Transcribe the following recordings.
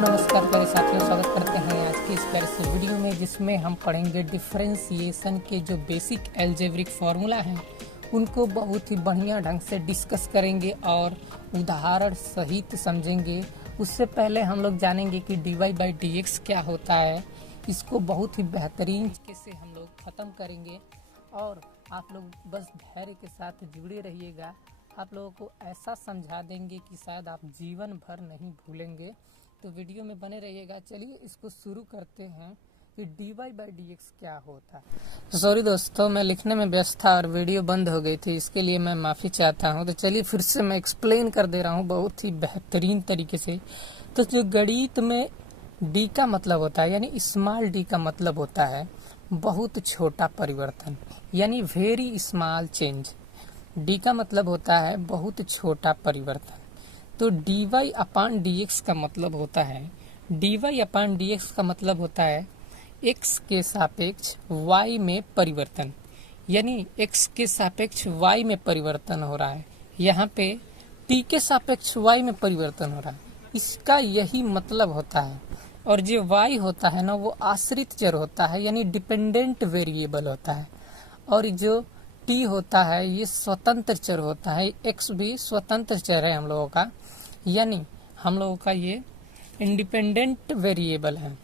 नमस्कार प्यारे साथियों, स्वागत करते हैं आज की इस प्यारे से वीडियो में, जिसमें हम पढ़ेंगे डिफरेंशिएशन के जो बेसिक अलजेब्रिक फार्मूला हैं उनको बहुत ही बढ़िया ढंग से डिस्कस करेंगे और उदाहरण सहित समझेंगे। उससे पहले हम लोग जानेंगे कि dy बाई dx क्या होता है। इसको बहुत ही बेहतरीन तरीके से हम लोग ख़त्म करेंगे और आप लोग बस धैर्य के साथ जुड़े रहिएगा। आप लोगों को ऐसा समझा देंगे कि शायद आप जीवन भर नहीं भूलेंगे, तो वीडियो में बने रहिएगा। चलिए इसको शुरू करते हैं कि dy बाई dx क्या होता है। सॉरी दोस्तों, मैं लिखने में व्यस्त था और वीडियो बंद हो गई थी, इसके लिए मैं माफ़ी चाहता हूं। तो चलिए फिर से मैं एक्सप्लेन कर दे रहा हूं बहुत ही बेहतरीन तरीके से। तो जो गणित में d का मतलब होता है, यानी स्मॉल d का मतलब होता है बहुत छोटा परिवर्तन, यानी वेरी स्मॉल चेंज। d का मतलब होता है बहुत छोटा परिवर्तन। तो dy अपान dx का मतलब होता है, dy अपान dx का मतलब होता है x के सापेक्ष y में परिवर्तन, यानी x के सापेक्ष y में परिवर्तन हो रहा है। यहाँ पे t के सापेक्ष y में परिवर्तन हो रहा है, इसका यही मतलब होता है। और जो y होता है ना, वो आश्रित चर होता है, यानी डिपेंडेंट वेरिएबल होता है। और जो t होता है ये स्वतंत्र चर होता है, x भी स्वतंत्र चर है हम लोगों का, यानी हम लोगों का ये इंडिपेंडेंट वेरिएबल है।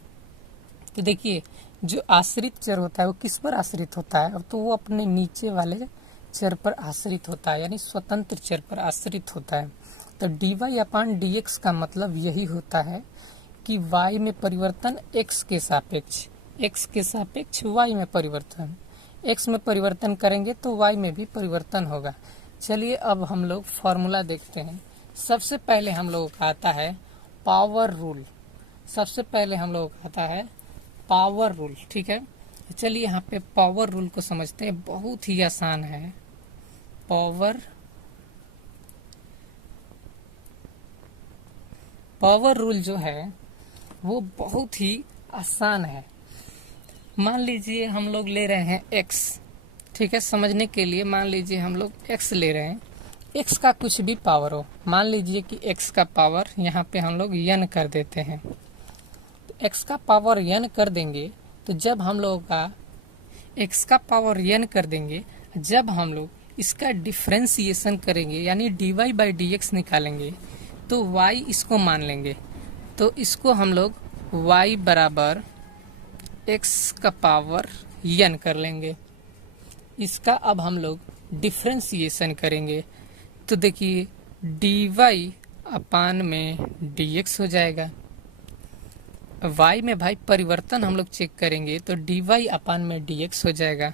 तो देखिए, जो आश्रित चर होता है वो किस पर आश्रित होता है? तो वो अपने नीचे वाले चर पर आश्रित होता है, यानी स्वतंत्र चर पर आश्रित होता है। तो dy अपान dx का मतलब यही होता है कि y में परिवर्तन x के सापेक्ष y में परिवर्तन, x में परिवर्तन करेंगे तो y में भी परिवर्तन होगा। चलिए अब हम लोग फॉर्मूला देखते हैं। सबसे पहले हम लोगों का आता है पावर रूल। पावर रूल, ठीक है। चलिए यहाँ पे पावर रूल को समझते हैं, बहुत ही आसान है। पावर रूल जो है वो बहुत ही आसान है। मान लीजिए हम लोग ले रहे हैं x, ठीक है। समझने के लिए मान लीजिए हम लोग x ले रहे हैं, x का कुछ भी पावर हो। मान लीजिए कि x का पावर यहाँ पे हम लोग n कर देते हैं। तो x का पावर n कर देंगे, तो जब हम लोगों का x का पावर n कर देंगे, जब हम लोग इसका डिफ्रेंसिएशन करेंगे, यानी dy बाई dx निकालेंगे, तो y इसको मान लेंगे। तो इसको हम लोग y बराबर x का पावर n कर लेंगे। इसका अब हम लोग डिफ्रेंसिएशन करेंगे, तो देखिए dy अपान में dx हो जाएगा। y में भाई परिवर्तन हम लोग चेक करेंगे तो dy अपान में dx हो जाएगा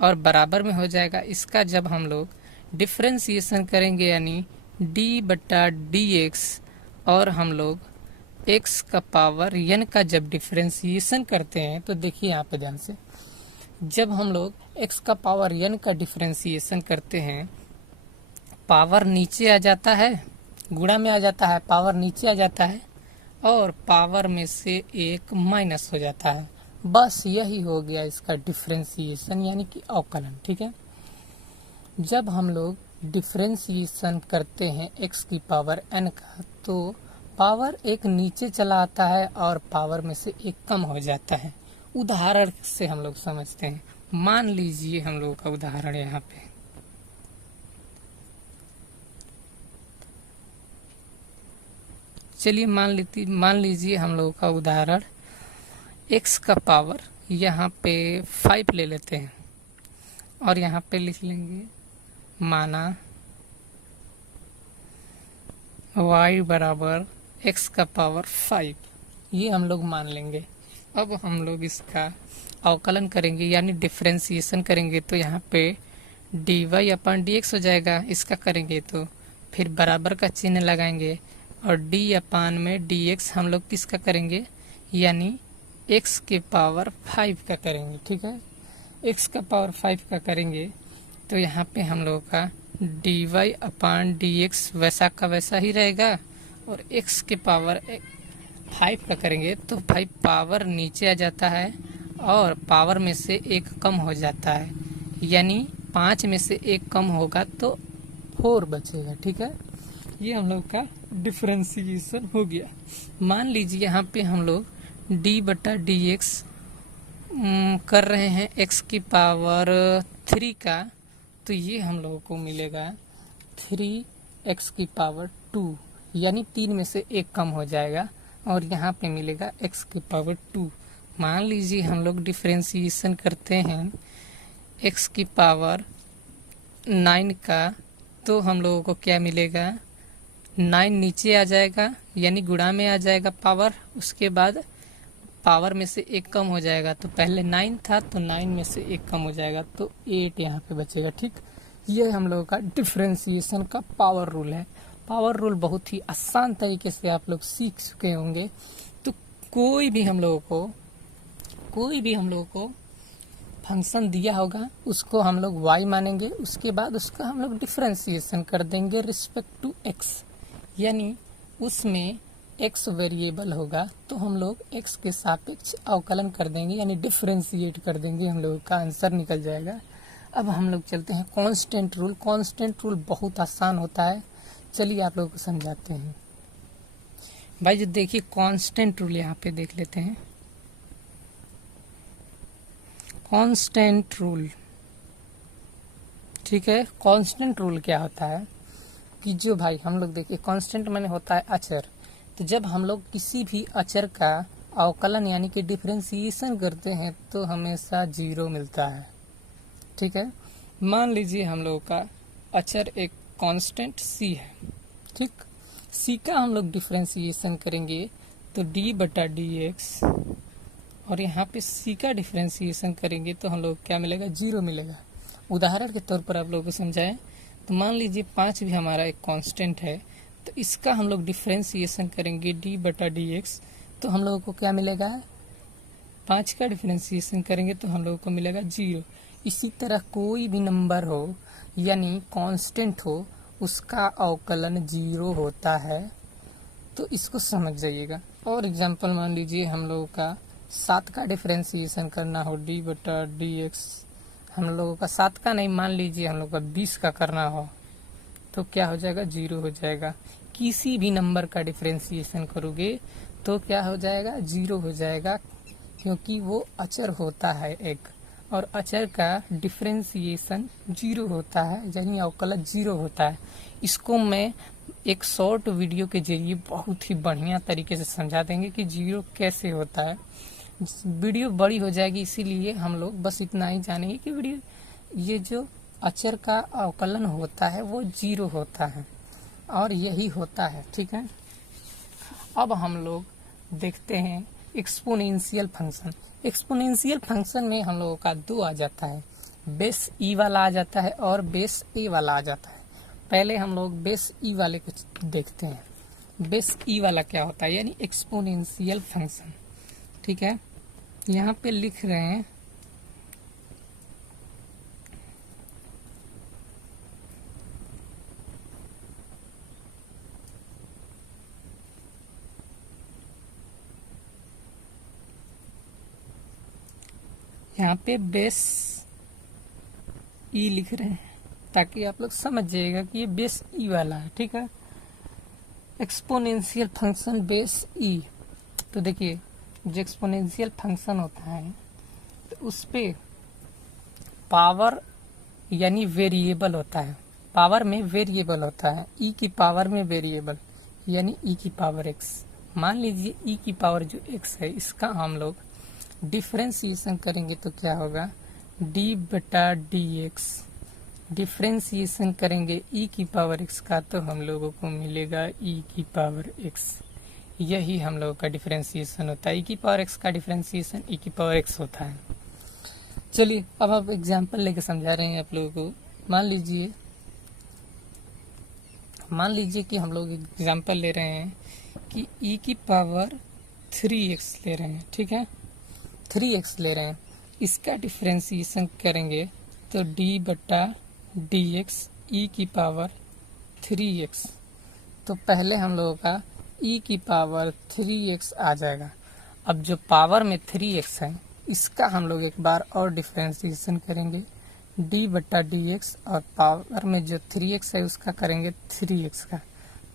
और बराबर में हो जाएगा इसका जब हम लोग डिफ्रेंसिएशन करेंगे, यानी d बटा dx, और हम लोग x का पावर n का जब डिफ्रेंसिएशन करते हैं, तो देखिए यहाँ पे ध्यान से, जब हम लोग x का पावर n का डिफ्रेंसिएशन करते हैं, पावर नीचे आ जाता है, गुणा में आ जाता है, पावर नीचे आ जाता है और पावर में से एक माइनस हो जाता है। बस यही हो गया इसका डिफ्रेंसिएशन, यानी कि अवकलन, ठीक है। जब हम लोग डिफ्रेंसिएशन करते हैं x की पावर n का, तो पावर एक नीचे चला आता है और पावर में से एक कम हो जाता है। उदाहरण से हम लोग समझते हैं। मान लीजिए हम लोगों का उदाहरण यहाँ पे, चलिए मान लीजिए हम लोगों का उदाहरण x का पावर यहाँ पे 5 ले लेते हैं और यहाँ पे लिख लेंगे माना y बराबर x का पावर 5, ये हम लोग मान लेंगे। अब हम लोग इसका अवकलन करेंगे, यानी डिफ्रेंसिएशन करेंगे, तो यहाँ पे dy अपान dx हो जाएगा। इसका करेंगे तो फिर बराबर का चिन्ह लगाएंगे और d अपान में dx हम लोग किसका करेंगे, यानी x के पावर 5 का करेंगे, ठीक है। x का पावर 5 का करेंगे तो यहाँ पे हम लोगों का dy अपान dx वैसा का वैसा ही रहेगा और x के पावर 5 का करेंगे तो 5 पावर नीचे आ जाता है और पावर में से एक कम हो जाता है, यानी 5 में से एक कम होगा तो 4 बचेगा, ठीक है। ये हम लोग का डिफरेंशिएशन हो गया। मान लीजिए यहाँ पे हम लोग डी बटा डी एक्स कर रहे हैं एक्स की पावर 3 का, तो ये हम लोगों को मिलेगा 3x की पावर 2, यानी 3 में से 1 कम हो जाएगा और यहाँ पे मिलेगा x की पावर 2। मान लीजिए हम लोग डिफरेंशिएशन करते हैं x की पावर 9 का, तो हम लोगों को क्या मिलेगा, 9 नीचे आ जाएगा यानी गुणा में आ जाएगा पावर, उसके बाद पावर में से 1 कम हो जाएगा, तो पहले 9 था तो 9 में से 1 कम हो जाएगा तो 8 यहाँ पे बचेगा। ठीक, ये हम लोगों का डिफरेंशिएशन का पावर रूल है। पावर रूल बहुत ही आसान तरीके से आप लोग सीख चुके होंगे। तो कोई भी हम लोगों को फंक्शन दिया होगा उसको हम लोग y मानेंगे, उसके बाद उसका हम लोग डिफरेंशिएशन कर देंगे रिस्पेक्ट टू x, यानी उसमें x वेरिएबल होगा तो हम लोग x के सापेक्ष अवकलन कर देंगे यानी डिफरेंशिएट कर देंगे, हम लोग का आंसर निकल जाएगा। अब हम लोग चलते हैं कांस्टेंट रूल। कांस्टेंट रूल बहुत आसान होता है, चलिए आप लोगों को समझाते हैं। भाई जो देखिए कांस्टेंट रूल यहाँ पे देख लेते हैं। कांस्टेंट रूल, ठीक है, कांस्टेंट रूल क्या होता है कि जो भाई हम लोग देखिए कांस्टेंट माने होता है अचर, तो जब हम लोग किसी भी अचर का अवकलन यानी कि डिफरेंशिएशन करते हैं तो हमेशा 0 मिलता है। ठीक है, मान लीजिए हम लोगों का अचर एक कांस्टेंट c है। ठीक, c का हम लोग डिफरेंशिएशन करेंगे तो d बटा डी एक्स, और यहाँ पे c का डिफरेंशिएशन करेंगे तो हम लोग क्या मिलेगा, 0 मिलेगा। उदाहरण के तौर पर आप लोगों को समझाएं तो मान लीजिए 5 भी हमारा एक कांस्टेंट है, तो इसका हम लोग डिफरेंशिएशन करेंगे d बटा डी एक्स, तो हम लोगों को क्या मिलेगा, 5 का डिफरेंशिएशन करेंगे तो हम लोगों को मिलेगा 0। इसी तरह कोई भी नंबर हो यानी कांस्टेंट हो उसका अवकलन 0 होता है, तो इसको समझ जाइएगा। और एग्जांपल मान लीजिए हम लोगों का 7 का डिफरेंशिएशन करना हो d बटा डी एक्स, हम लोगों का 7 का नहीं, मान लीजिए हम लोग का 20 का करना हो तो क्या हो जाएगा, 0 हो जाएगा। किसी भी नंबर का डिफरेंशिएशन करोगे तो क्या हो जाएगा, 0 हो जाएगा, क्योंकि वो अचर होता है एक, और अचर का डिफरेंशिएशन 0 होता है यानी अवकलन 0 होता है। इसको मैं एक शॉर्ट वीडियो के जरिए बहुत ही बढ़िया तरीके से समझा देंगे कि 0 कैसे होता है। वीडियो बड़ी हो जाएगी इसीलिए हम लोग बस इतना ही जानेंगे कि वीडियो ये जो अचर का अवकलन होता है वो 0 होता है और यही होता है। ठीक है, अब हम लोग देखते हैं एक्सपोनेंशियल फंक्शन। एक्सपोनेंशियल फंक्शन में हम लोगों का 2 आ जाता है, बेस ई वाला आ जाता है और बेस ए वाला आ जाता है। पहले हम लोग बेस ई वाले को देखते हैं। बेस ई वाला क्या होता है यानी एक्सपोनेंशियल फंक्शन। ठीक है, यहाँ पे लिख रहे हैं बेस ई लिख रहे हैं ताकि आप लोग समझ जाइएगा कि ये बेस ई वाला है। ठीक है, एक्सपोनेंशियल फंक्शन बेस ई। तो देखिए जो एक्सपोनेंशियल फंक्शन होता है तो उस पे पावर यानी वेरिएबल होता है, पावर में वेरिएबल होता है, ई की पावर में वेरिएबल यानी ई की पावर एक्स। मान लीजिए ई की पावर जो एक्स है इसका हम लोग डिफरेंशिएशन करेंगे तो क्या होगा, डी बटा डी एक्स। डिफरेंशिएशन करेंगे ई की पावर एक्स का तो हम लोगों को मिलेगा ई की पावर एक्स। यही हम लोगों का डिफरेंशिएशन होता है, ई की पावर एक्स का डिफरेंशिएशन ई की पावर एक्स होता है। चलिए अब आप एग्जाम्पल लेके समझा रहे हैं आप लोगों को। मान लीजिए कि हम लोग एग्जाम्पल ले रहे हैं कि ई की पावर 3x ले रहे हैं। ठीक है, 3x ले रहे हैं, इसका डिफरेंशिएशन करेंगे तो d बटा डी एक्स ई की पावर 3x। तो पहले हम लोगों का e की पावर 3x आ जाएगा। अब जो पावर में 3x है इसका हम लोग एक बार और डिफरेंशिएशन करेंगे d बटा डी एक्स, और पावर में जो 3x है उसका करेंगे 3x का,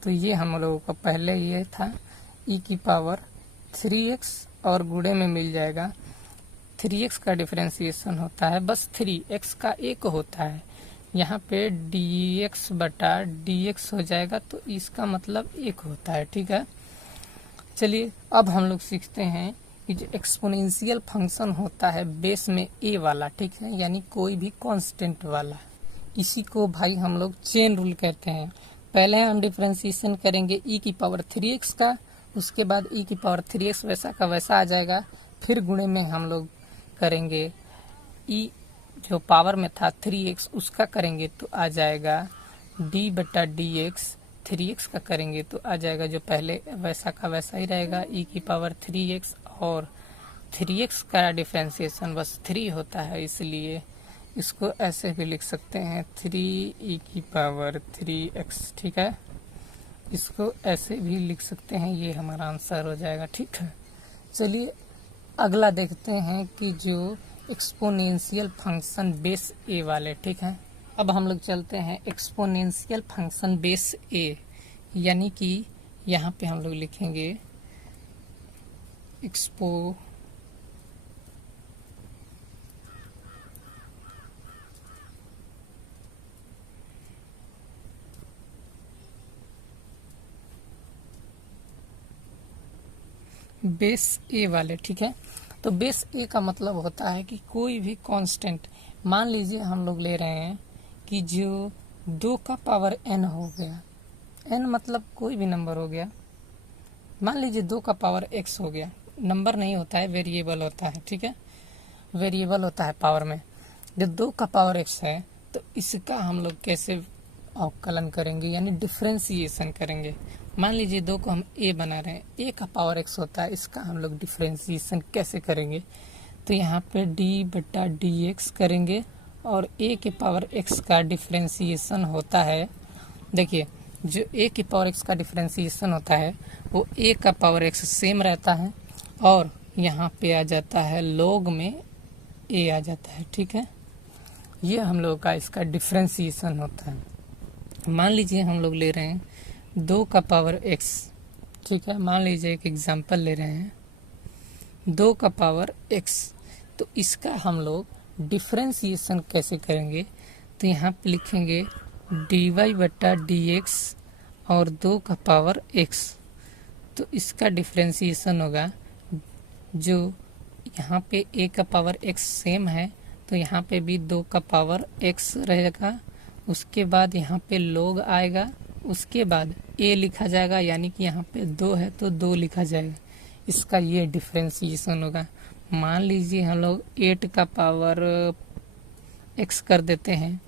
तो ये हम लोगों का पहले ये था e की पावर 3x और गुणे में मिल जाएगा 3x का डिफरेंशिएशन होता है बस 3x का एक होता है, यहाँ पे dx बटा dx हो जाएगा तो इसका मतलब एक होता है। ठीक है, चलिए अब हम लोग सीखते हैं कि जो एक्सपोनेंशियल फंक्शन होता है बेस में a वाला, ठीक है, यानी कोई भी कांस्टेंट वाला, इसी को भाई हम लोग चेन रूल कहते हैं। पहले हम डिफरेंशिएशन करेंगे e की पावर 3x का, उसके बाद e की पावर 3x वैसा का वैसा आ जाएगा, फिर गुणे में हम लोग करेंगे e जो पावर में था 3x उसका करेंगे तो आ जाएगा d बटा dx, 3x का करेंगे तो आ जाएगा जो पहले वैसा का वैसा ही रहेगा e की पावर 3x, और 3x का डिफरेंशिएशन बस 3 होता है, इसलिए इसको ऐसे भी लिख सकते हैं 3e की पावर 3x। ठीक है, इसको ऐसे भी लिख सकते हैं, ये हमारा आंसर हो जाएगा। ठीक है, चलिए अगला देखते हैं कि जो एक्सपोनेंशियल फंक्शन बेस a वाले, ठीक है, अब हम लोग चलते हैं एक्सपोनेंशियल फंक्शन बेस a, यानी कि यहाँ पे हम लोग लिखेंगे बेस a वाले। ठीक है, तो बेस a का मतलब होता है कि कोई भी कांस्टेंट, मान लीजिए हम लोग ले रहे हैं कि जो 2 का पावर n हो गया, n मतलब कोई भी नंबर हो गया, मान लीजिए 2 का पावर x हो गया, नंबर नहीं होता है वेरिएबल होता है। ठीक है, वेरिएबल होता है पावर में, जब 2 का पावर x है तो इसका हम लोग कैसे अवकलन करेंगे, यानी डिफरेंशिएशन करेंगे। मान लीजिए 2 को हम a बना रहे हैं, a का पावर x होता है, इसका हम लोग डिफरेंशिएशन कैसे करेंगे, तो यहाँ पे d बटा dx करेंगे, और a के पावर x का डिफरेंशिएशन होता है, देखिए जो a के पावर x का डिफरेंशिएशन होता है वो a का पावर x सेम रहता है, और यहाँ पे आ जाता है log में a आ जाता है। ठीक है, ये हम लोग का इसका डिफरेंशिएशन होता है। मान लीजिए हम लोग ले रहे हैं 2 का पावर x, ठीक है, मान लीजिए एक एग्जांपल ले रहे हैं 2 का पावर x, तो इसका हम लोग डिफरेंशिएशन कैसे करेंगे, तो यहाँ पे लिखेंगे dy बटा dx और 2 का पावर x, तो इसका डिफरेंशिएशन होगा, जो यहाँ पे a का पावर x सेम है तो यहाँ पे भी 2 का पावर x रहेगा, उसके बाद यहाँ पे log आएगा, उसके बाद a लिखा जाएगा, यानी कि यहाँ पे 2 है तो 2 लिखा जाएगा, इसका ये डिफरेंशिएशन होगा। मान लीजिए हम लोग 8 का पावर x कर देते हैं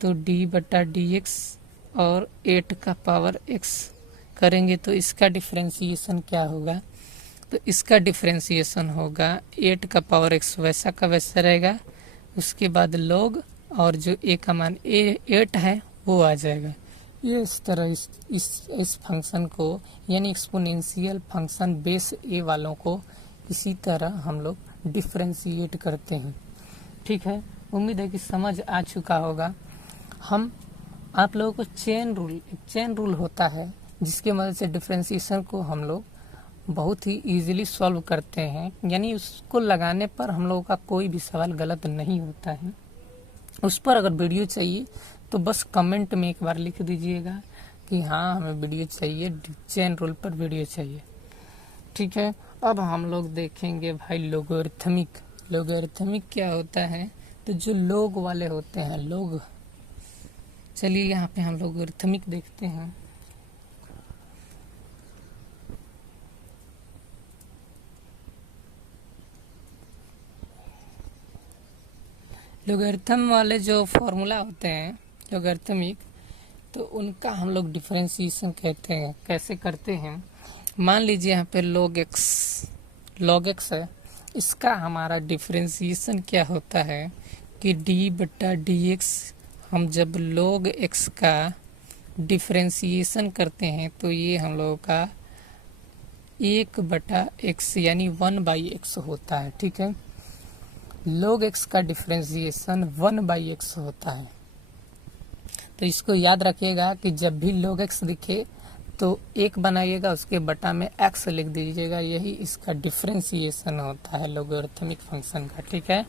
तो d बटा dx और 8 का पावर x करेंगे तो इसका डिफरेंशिएशन क्या होगा, तो इसका डिफरेंशिएशन होगा 8 का पावर x वैसा का वैसा रहेगा, उसके बाद log और जो a का मान 8 है वो आ जाएगा। ये इस तरह इस फंक्शन को, यानी एक्सपोनेंशियल फंक्शन बेस a वालों को इसी तरह हम लोग डिफरेंशिएट करते हैं। ठीक है, उम्मीद है कि समझ आ चुका होगा। हम आप लोगों को चेन रूल होता है जिसके मदद से डिफरेंशिएशन को हम लोग बहुत ही इजीली सॉल्व करते हैं, यानी उसको लगाने पर हम लोगों का कोई भी सवाल गलत नहीं होता है। उस पर अगर वीडियो चाहिए तो बस कमेंट में एक बार लिख दीजिएगा कि हाँ हमें वीडियो चाहिए, चेन रूल पर वीडियो चाहिए। ठीक है, अब हम लोग देखेंगे भाई लोगरिथमिक। लोगरिथमिक क्या होता है, तो जो लोग वाले होते हैं लोग, चलिए यहाँ पे हम लोगरिथमिक देखते हैं। लोगरिथम वाले जो फॉर्मूला होते हैं लोगरिथमिक, तो उनका हम लोग डिफरेंशिएशन कहते हैं। कैसे करते हैं, मान लीजिए यहाँ पे log x है, इसका हमारा डिफरेंशिएशन क्या होता है कि d बटा dx, हम जब log x का डिफरेंशिएशन करते हैं तो ये हम लोगों का 1 बटा x यानी 1/x होता है। ठीक है, log x का डिफरेंशिएशन 1/x होता है। तो इसको याद रखिएगा कि जब भी log x दिखे तो एक बनाइएगा, उसके बटा में x लिख दीजिएगा। यही इसका डिफरेंशिएशन होता है लॉगरिथमिक फंक्शन का। ठीक है,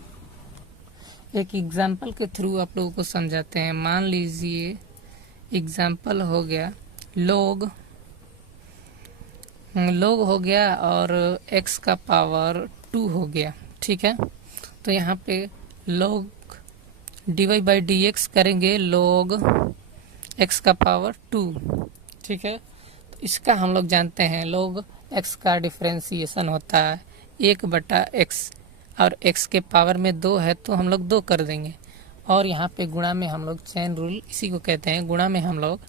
एक एग्जाम्पल के थ्रू आप लोगों को समझाते हैं। मान लीजिए एग्जाम्पल हो गया log हो गया और x का पावर 2 हो गया। ठीक है, तो यहाँ पे log dy by D x करेंगे log x का पावर 2। ठीक है, तो इसका हम लोग जानते हैं log x का डिफरेंशिएशन होता है 1/x, और x के पावर में 2 है तो हम लोग 2 कर देंगे। और यहाँ पे गुणा में हम लोग चेन रूल इसी को कहते हैं, गुणा में हम लोग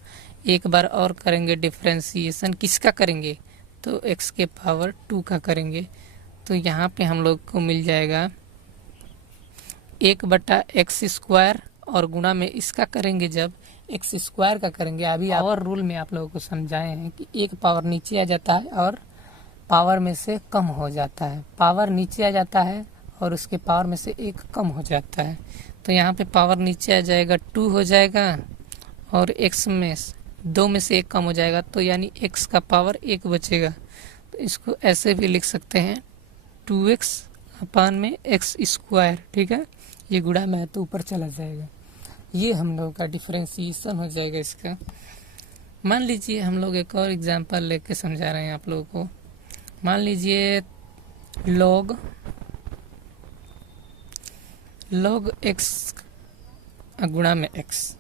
एक बार और करेंगे डिफरेंशिएशन। किसका करेंगे? तो x के पावर 2 का करेंगे। तो यहाँ पे हम लोग को मिल जाएगा 1/x², और गुणा में इसका करेंगे जब x² का करेंगे। अभी और रूल में आप लोगों को समझाए हैं कि एक पावर नीचे आ जाता है और पावर में से कम हो जाता है। पावर नीचे आ जाता है और उसके पावर में से एक कम हो जाता है। तो यहाँ पे पावर नीचे आ जाएगा 2 हो जाएगा और x में 2 में से 1 कम हो जाएगा, तो यानी x का पावर 1 बचेगा। तो इसको ऐसे भी लिख सकते हैं 2x/x²। ठीक है, ये गुणा में है तो ऊपर चला जाएगा। ये हम लोग का डिफरेंशिएशन हो जाएगा इसका। मान लीजिए हम लोग एक और एग्जांपल लेके समझा रहे हैं आप लोगों को। मान लीजिए log x गुणा में x,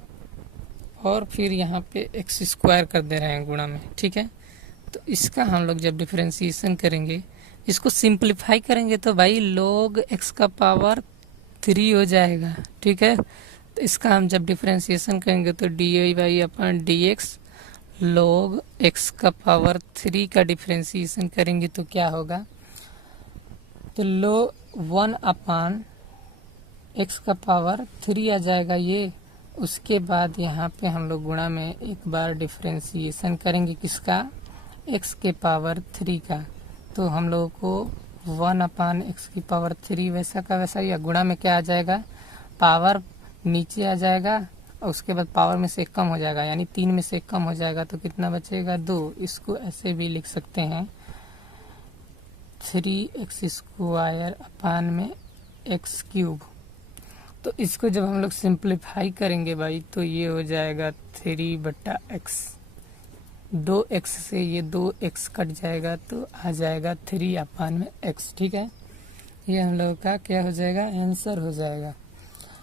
और फिर यहाँ पे x² कर दे रहे हैं गुणा में। ठीक है, तो इसका हम लोग जब डिफरेंशिएशन करेंगे, इसको सिंप्लीफाई करेंगे तो भाई log x का पावर 3 हो जाएगा। ठीक है, तो इसका हम जब डिफरेंशिएशन करेंगे तो dy/dx log x का पावर 3 का डिफरेंशिएशन करेंगे तो क्या होगा? तो log 1/x का पावर 3 आ जाएगा ये। उसके बाद यहाँ पे हम लोग गुणा में एक बार डिफरेंशिएशन करेंगे किसका? x के पावर 3 का। तो हम लोगों को 1/x की पावर 3 वैसा का वैसा, या गुणा में क्या आ जाएगा? पावर नीचे आ जाएगा और उसके बाद पावर में से 1 कम हो जाएगा, यानी 3 में से 1 कम हो जाएगा तो कितना बचेगा? 2। इसको ऐसे भी लिख सकते हैं 3x² तो इसको जब हम लोग सिंप्लीफाई करेंगे भाई तो ये हो जाएगा 3/x। 2x से ये 2x कट जाएगा तो आ जाएगा 3/x। ठीक है, ये हम लोग का क्या हो जाएगा? आंसर हो जाएगा।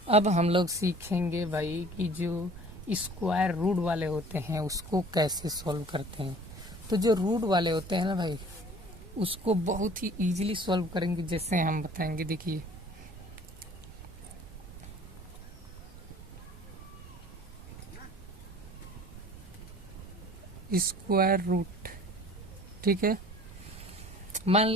अब हम लोग सीखेंगे भाई कि जो स्क्वायर रूट वाले होते हैं उसको कैसे सॉल्व करते हैं। तो जो रूट वाले होते हैं ना भाई, उसको बहुत ही इजीली सॉल्व करेंगे, जैसे हम बताएंगे। देखिए स्क्वायर रूट। ठीक है, मान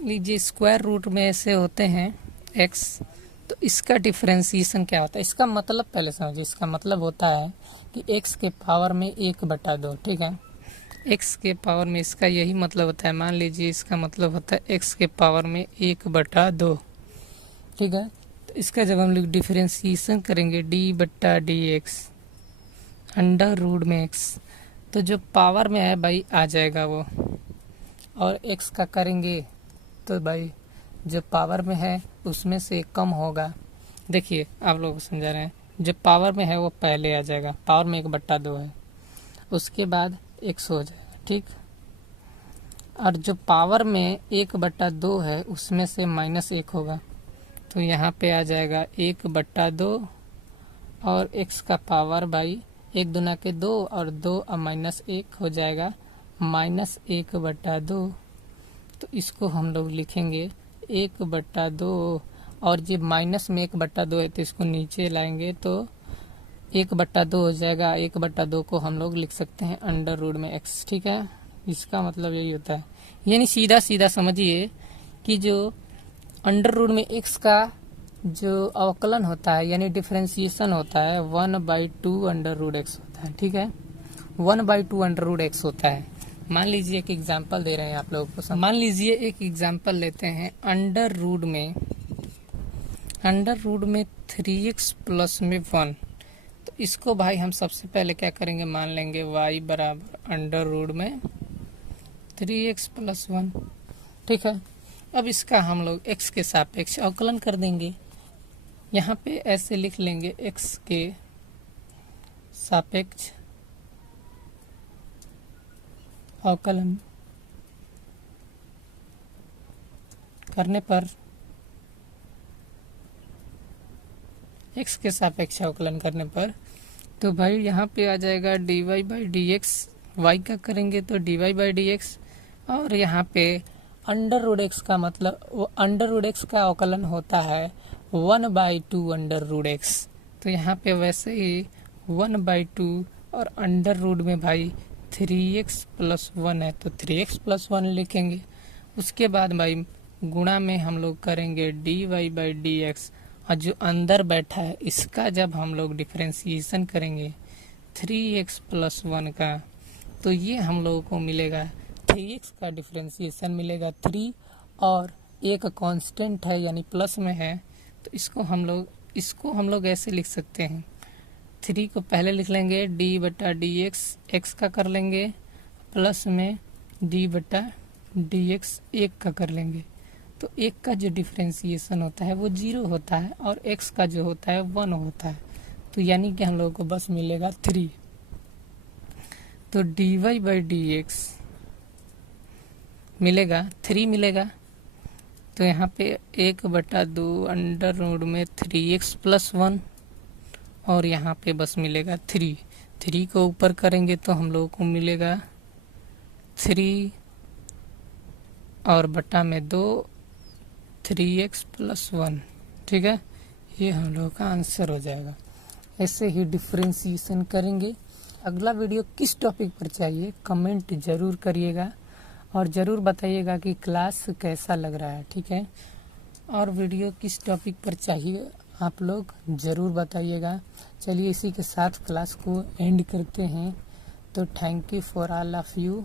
लीजिए स्क्वायर रूट में ऐसे होते हैं x, तो इसका डिफरेंशिएशन क्या होता है? इसका मतलब पहले समझिए। इसका मतलब होता है कि x के पावर में 1/2। ठीक है, x के पावर में इसका यही मतलब होता है। मान लीजिए इसका मतलब होता है x के पावर में 1/2। ठीक है, तो इसका जब हम लोग डिफरेंशिएशन करेंगे d/dx अंडर रूट में x, तो जो पावर में है भाई आ जाएगा वो, और x का करेंगे तो भाई जो पावर में है उसमें से कम होगा। देखिए आप लोग को समझा रहे हैं, जो पावर में है वो पहले आ जाएगा, पावर में 1/2 है, उसके बाद x हो जाएगा। ठीक, और जो पावर में 1/2 है उसमें से -1 होगा, तो यहाँ पे आ जाएगा 1/2 और x का पावर भाई 1 दूना के 2 और 2 और -1 हो जाएगा -1/2। तो इसको हम लोग लिखेंगे 1/2, और जब माइनस में 1/2 है तो इसको नीचे लाएंगे तो 1/2 हो जाएगा। 1/2 को हम लोग लिख सकते हैं अंडर रूट में x। ठीक है, इसका मतलब यही होता है। यानी सीधा सीधा समझिए कि जो अंडर रूट में x का जो अवकलन होता है यानी डिफरेंशिएशन होता है 1/2 अंडर रूट x होता है। ठीक है, 1/2 अंडर रूट x होता है। मान लीजिए एक एग्जांपल दे रहे हैं आप लोगों को। मान लीजिए एक एग्जांपल लेते हैं अंडर रूट में 3x प्लस में 1। तो इसको भाई हम सबसे पहले क्या करेंगे, मान लेंगे y बराबर अंडर रूट में 3x प्लस 1। ठीक है, अब इसका हम लोग x के सापेक्ष अवकलन कर देंगे। यहाँ पे ऐसे लिख लेंगे x के सापेक्ष अवकलन करने पर x के सापेक्ष अवकलन करने पर तो भाई यहाँ पे आ जाएगा dy by D X. Y का करेंगे तो dy बाई डी एक्स, और यहाँ पे अंडर रूट एक्स का मतलब वो अंडर रूट एक्स का अवकलन होता है 1/2 अंडर रूट एक्स। तो यहाँ पे वैसे ही 1/2 और अंडर रूट में भाई 3x प्लस 1 है तो 3x प्लस 1 लिखेंगे। उसके बाद भाई गुणा में हम लोग करेंगे dy बाई डी एक्स, और जो अंदर बैठा है इसका जब हम लोग डिफरेंशिएशन करेंगे 3x प्लस 1 का, तो ये हम लोगों को मिलेगा 3x का डिफरेंशिएशन मिलेगा 3, और एक कांस्टेंट है यानी प्लस में है, तो इसको हम लोग ऐसे लिख सकते हैं। 3 को पहले लिख लेंगे डी बटा डी एक्स का कर लेंगे, प्लस में डी बटा डी एक्स 1 का कर लेंगे। तो 1 का जो डिफरेंशिएशन होता है वो 0 होता है और x का जो होता है 1 होता है, तो यानी कि हम लोगों को बस मिलेगा 3। तो dy बाई डी एक्स मिलेगा 3 मिलेगा। तो यहाँ पे 1/2 अंडर रूट में 3x प्लस 1, और यहाँ पे बस मिलेगा 3 को ऊपर करेंगे तो हम लोगों को मिलेगा 3 और बटा में 2 3x प्लस 1। ठीक है, ये हम लोगों का आंसर हो जाएगा। ऐसे ही डिफरेंशिएशन करेंगे। अगला वीडियो किस टॉपिक पर चाहिए कमेंट जरूर करिएगा, और ज़रूर बताइएगा कि क्लास कैसा लग रहा है। ठीक है, और वीडियो किस टॉपिक पर चाहिए आप लोग ज़रूर बताइएगा। चलिए इसी के साथ क्लास को एंड करते हैं। तो thank you for all of you.